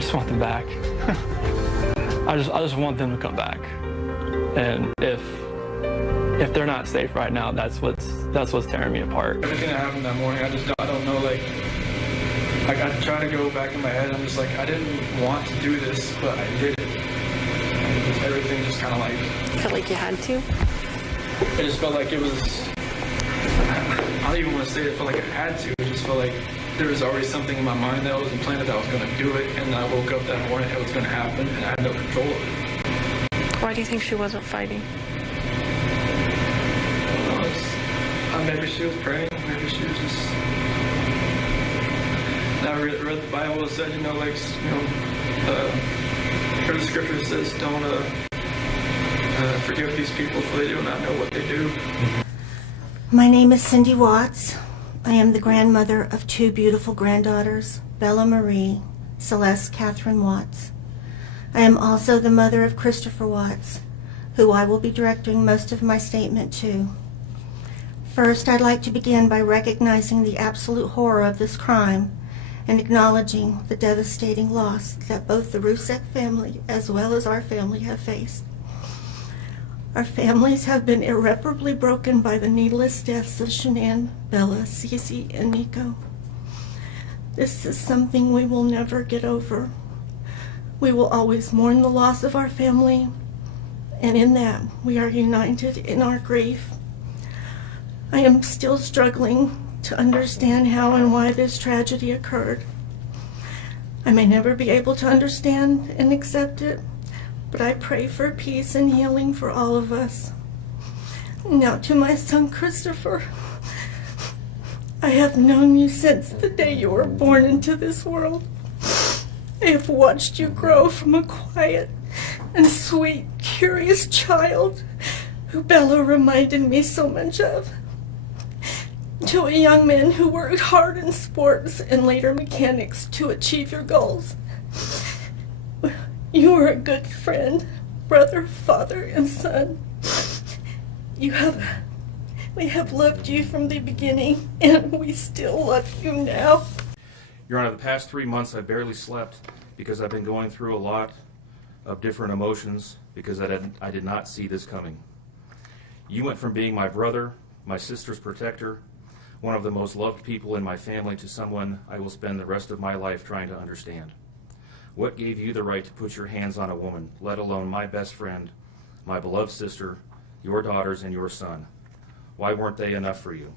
I just want them back. I just want them to come back. And if they're not safe right now, that's what's tearing me apart. Everything that happened that morning, I don't know, like I try to go back in my head. I'm just like, I didn't want to do this, but I did it. And everything just kind of like. Felt like you had to? It just felt like it was. I don't even want to say it felt like I had to. It just felt like there was already something in my mind that was implanted that I was going to do it, and I woke up that morning, it was going to happen, and I had no control of it. Why do you think she wasn't fighting? Maybe she was praying, maybe she was just. I read the Bible, it said, like, heard the scripture says, don't forgive these people, for they do not know what they do. My name is Cindy Watts. I am the grandmother of two beautiful granddaughters, Bella Marie, Celeste Catherine Watts. I am also the mother of Christopher Watts, who I will be directing most of my statement to. First, I'd like to begin by recognizing the absolute horror of this crime and acknowledging the devastating loss that both the Rusek family as well as our family have faced. Our families have been irreparably broken by the needless deaths of Shanann, Bella, Cece, and Nico. This is something we will never get over. We will always mourn the loss of our family, and in that we are united in our grief. I am still struggling to understand how and why this tragedy occurred. I may never be able to understand and accept it, but I pray for peace and healing for all of us. Now to my son Christopher, I have known you since the day you were born into this world. I have watched you grow from a quiet and sweet, curious child who Bella reminded me so much of, to a young man who worked hard in sports and later mechanics to achieve your goals. You are a good friend, brother, father, and son. We have loved you from the beginning, and we still love you now. Your Honor, the past 3 months I barely slept because I've been going through a lot of different emotions because I did not see this coming. You went from being my brother, my sister's protector, one of the most loved people in my family, to someone I will spend the rest of my life trying to understand. What gave you the right to put your hands on a woman, let alone my best friend, my beloved sister, your daughters, and your son? Why weren't they enough for you?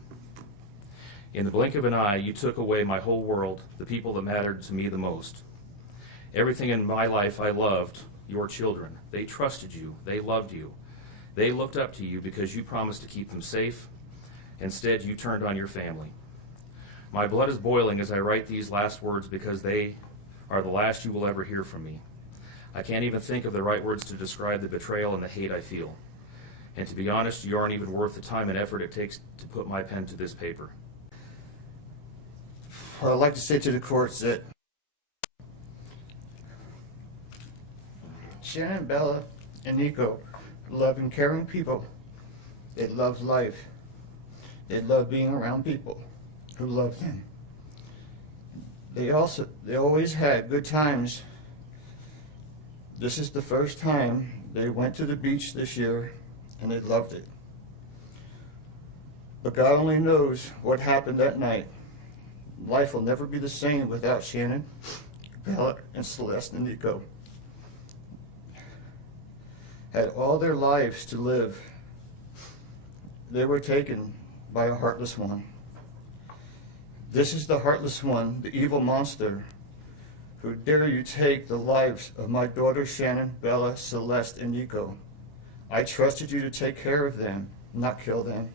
In the blink of an eye, you took away my whole world, the people that mattered to me the most. Everything in my life I loved, your children. They trusted you. They loved you. They looked up to you because you promised to keep them safe. Instead, you turned on your family. My blood is boiling as I write these last words because they are the last you will ever hear from me. I can't even think of the right words to describe the betrayal and the hate I feel. And to be honest, you aren't even worth the time and effort it takes to put my pen to this paper. I'd like to say to the courts that Shanann, Bella, and Nico are loving, caring people. They love life. They love being around people who love them. They always had good times. This is the first time they went to the beach this year, and they loved it. But God only knows what happened that night. Life will never be the same without Shanann, Bella, and Celeste and Nico. Had all their lives to live. They were taken by a heartless one. This is the heartless one, the evil monster, who dare you take the lives of my daughters Shanann, Bella, Celeste, and Nico. I trusted you to take care of them, not kill them.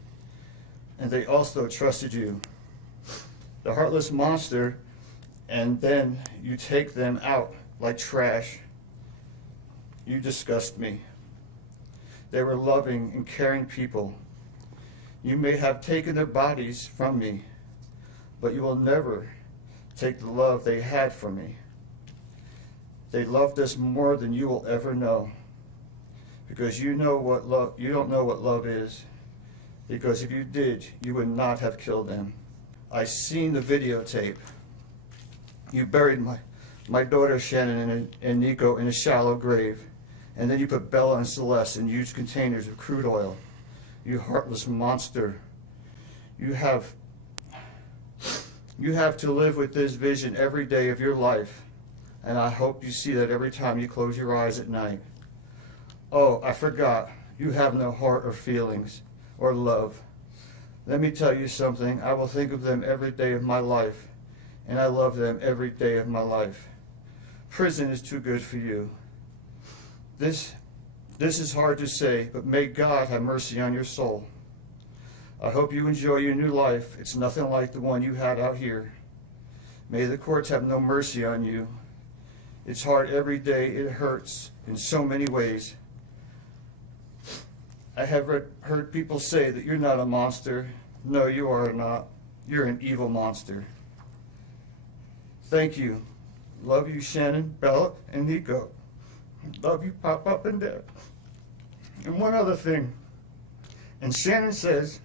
And they also trusted you. The heartless monster, and then you take them out like trash. You disgust me. They were loving and caring people. You may have taken their bodies from me, but you will never take the love they had for me. They loved us more than you will ever know, because you don't know what love is, because if you did, you would not have killed them. I seen the videotape. You buried my daughter Shanann and Nico in a shallow grave, and then you put Bella and Celeste in huge containers of crude oil. You heartless monster. You have to live with this vision every day of your life, and I hope you see that every time you close your eyes at night. Oh, I forgot. You have no heart or feelings or love. Let me tell you something. I will think of them every day of my life, and I love them every day of my life. Prison is too good for you. This is hard to say, but may God have mercy on your soul. I hope you enjoy your new life. It's nothing like the one you had out here. May the courts have no mercy on you. It's hard every day. It hurts in so many ways. I have heard people say that you're not a monster. No, you are not. You're an evil monster. Thank you. Love you, Shanann, Bella, and Nico. Love you, Pop and Dad. And one other thing. And Shanann says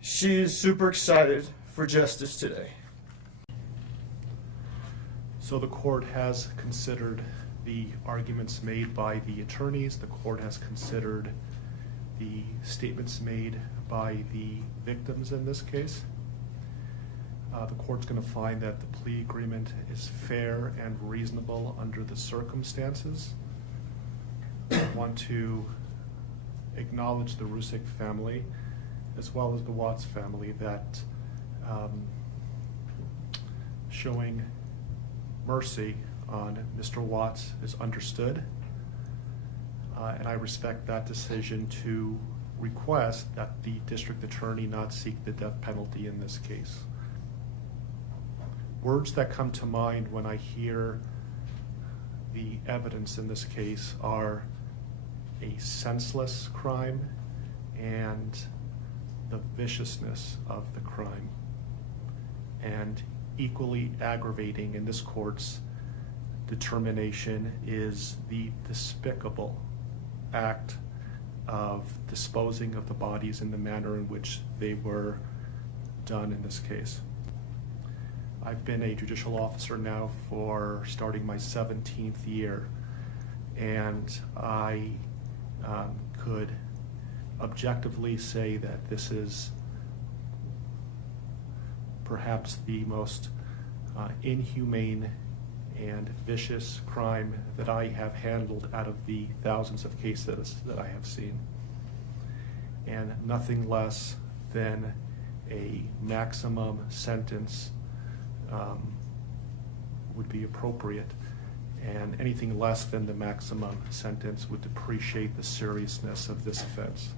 she is super excited for justice today. So the court has considered the arguments made by the attorneys. The court has considered the statements made by the victims in this case. The court's going to find that the plea agreement is fair and reasonable under the circumstances. I want to acknowledge the Rusick family as well as the Watts family that showing mercy on Mr. Watts is understood, and I respect that decision to request that the district attorney not seek the death penalty in this case. Words that come to mind when I hear the evidence in this case are a senseless crime and the viciousness of the crime. And equally aggravating in this court's determination is the despicable act of disposing of the bodies in the manner in which they were done in this case. I've been a judicial officer now for starting my 17th year, and I could objectively say that this is perhaps the most inhumane and vicious crime that I have handled out of the thousands of cases that I have seen. And nothing less than a maximum sentence would be appropriate, and anything less than the maximum sentence would depreciate the seriousness of this offense.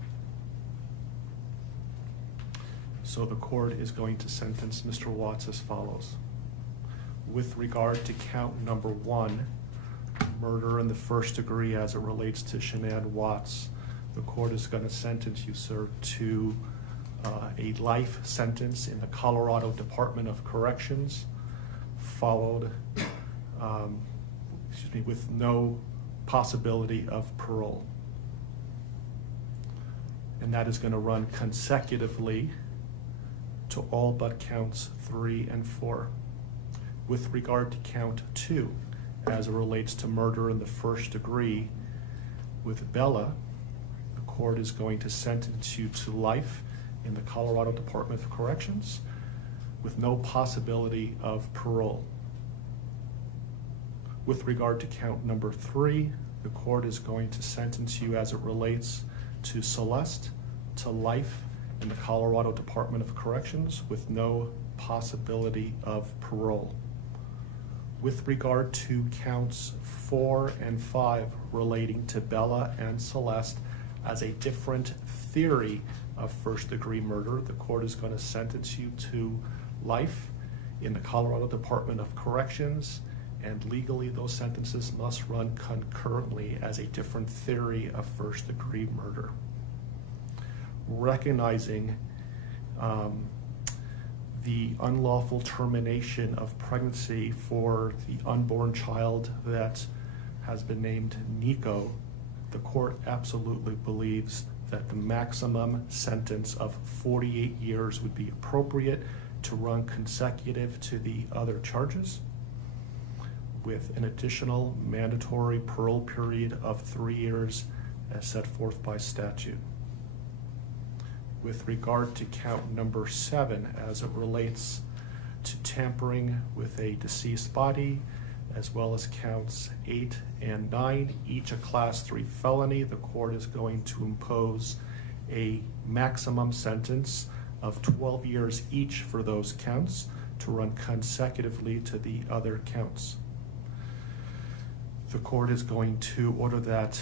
So the court is going to sentence Mr. Watts as follows. With regard to count number 1, murder in the first degree as it relates to Shanann Watts, the court is going to sentence you, sir, to a life sentence in the Colorado Department of Corrections, followed with no possibility of parole. And that is going to run consecutively to all but counts 3 and 4. With regard to count 2, as it relates to murder in the first degree with Bella, the court is going to sentence you to life in the Colorado Department of Corrections with no possibility of parole. With regard to count number 3, the court is going to sentence you as it relates to Celeste to life in the Colorado Department of Corrections with no possibility of parole. With regard to counts 4 and 5 relating to Bella and Celeste as a different theory of first-degree murder, the court is going to sentence you to life in the Colorado Department of Corrections, and legally those sentences must run concurrently as a different theory of first-degree murder. Recognizing the unlawful termination of pregnancy for the unborn child that has been named Nico, the court absolutely believes that the maximum sentence of 48 years would be appropriate to run consecutive to the other charges. with an additional mandatory parole period of 3 years as set forth by statute. With regard to count number 7, as it relates to tampering with a deceased body, as well as counts 8 and 9, each a Class 3 felony, the court is going to impose a maximum sentence of 12 years each for those counts to run consecutively to the other counts. The court is going to order that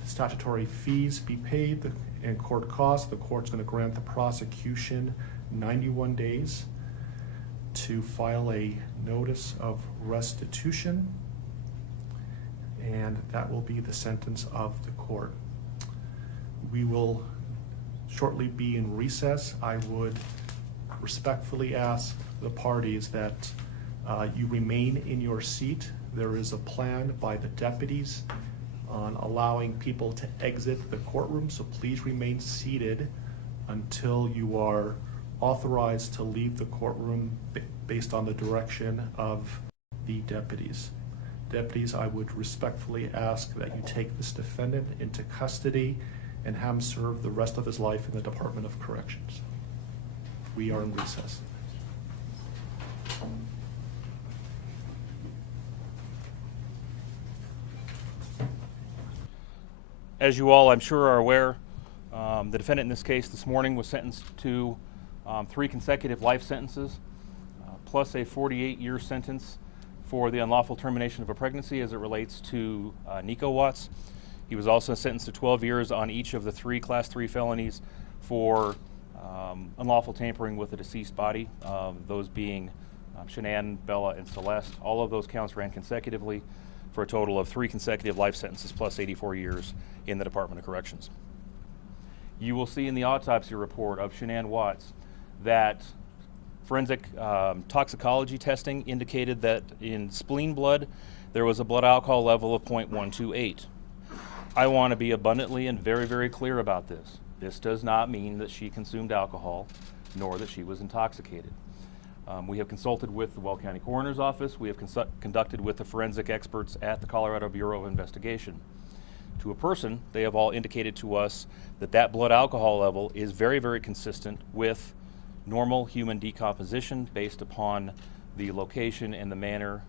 the statutory fees be paid and court costs. The court's going to grant the prosecution 91 days to file a notice of restitution, and that will be the sentence of the court. We will shortly be in recess. I would respectfully ask the parties that you remain in your seat. There is a plan by the deputies on allowing people to exit the courtroom, so please remain seated until you are authorized to leave the courtroom based on the direction of the deputies. Deputies, I would respectfully ask that you take this defendant into custody and have him serve the rest of his life in the Department of Corrections. We are in recess. As you all, I'm sure, are aware, the defendant in this case this morning was sentenced to 3 consecutive life sentences, plus a 48-year sentence for the unlawful termination of a pregnancy as it relates to Nico Watts. He was also sentenced to 12 years on each of the 3 Class 3 felonies for unlawful tampering with a deceased body, those being Shanann, Bella, and Celeste. All of those counts ran consecutively for a total of 3 consecutive life sentences plus 84 years in the Department of Corrections. You will see in the autopsy report of Shanann Watts that forensic toxicology testing indicated that in spleen blood there was a blood alcohol level of 0.128. I want to be abundantly and very, very clear about this. This does not mean that she consumed alcohol, nor that she was intoxicated. We have consulted with the Weld County Coroner's Office. We have conducted with the forensic experts at the Colorado Bureau of Investigation. To a person, they have all indicated to us that that blood alcohol level is very, very consistent with normal human decomposition based upon the location and the manner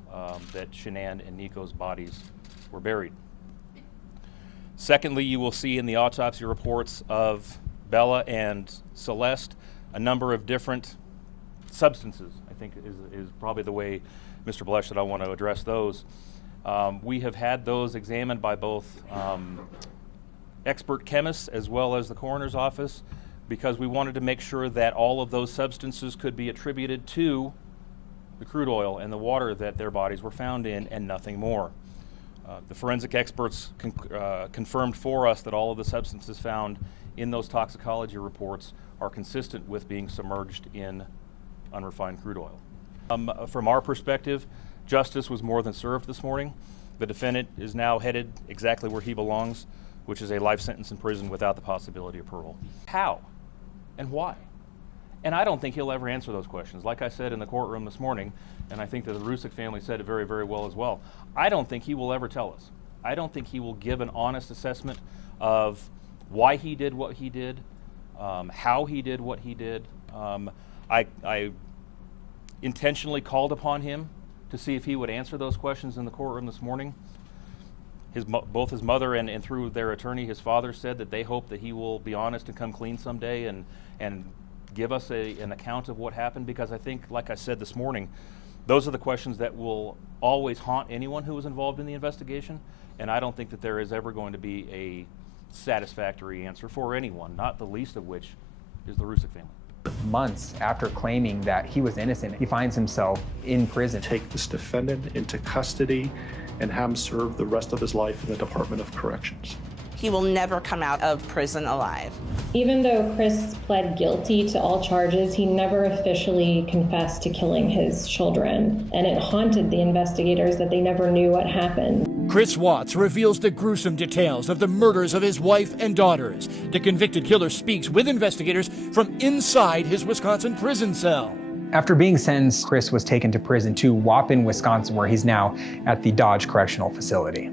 that Shanann and Nico's bodies were buried. Secondly, you will see in the autopsy reports of Bella and Celeste a number of different substances, I think is probably the way, Mr. Blesh, that I want to address those. We have had those examined by both expert chemists as well as the coroner's office because we wanted to make sure that all of those substances could be attributed to the crude oil and the water that their bodies were found in and nothing more. The forensic experts confirmed for us that all of the substances found in those toxicology reports are consistent with being submerged in unrefined crude oil. From our perspective, justice was more than served this morning. The defendant is now headed exactly where he belongs, which is a life sentence in prison without the possibility of parole. How and why? And I don't think he'll ever answer those questions. Like I said in the courtroom this morning, and I think that the Rusick family said it very, very well as well, I don't think he will ever tell us. I don't think he will give an honest assessment of why he did what he did, how he did what he did. I intentionally called upon him to see if he would answer those questions in the courtroom this morning. Both his mother and through their attorney, his father, said that they hope that he will be honest and come clean someday and give us an account of what happened, because I think, like I said this morning, those are the questions that will always haunt anyone who was involved in the investigation, and I don't think that there is ever going to be a satisfactory answer for anyone, not the least of which is the Rusick family. Months after claiming that he was innocent, he finds himself in prison. Take this defendant into custody and have him serve the rest of his life in the Department of Corrections. He will never come out of prison alive. Even though Chris pled guilty to all charges, he never officially confessed to killing his children, and it haunted the investigators that they never knew what happened. Chris Watts reveals the gruesome details of the murders of his wife and daughters. The convicted killer speaks with investigators from inside his Wisconsin prison cell. After being sentenced, Chris was taken to prison to Waupun, Wisconsin, where he's now at the Dodge Correctional Facility.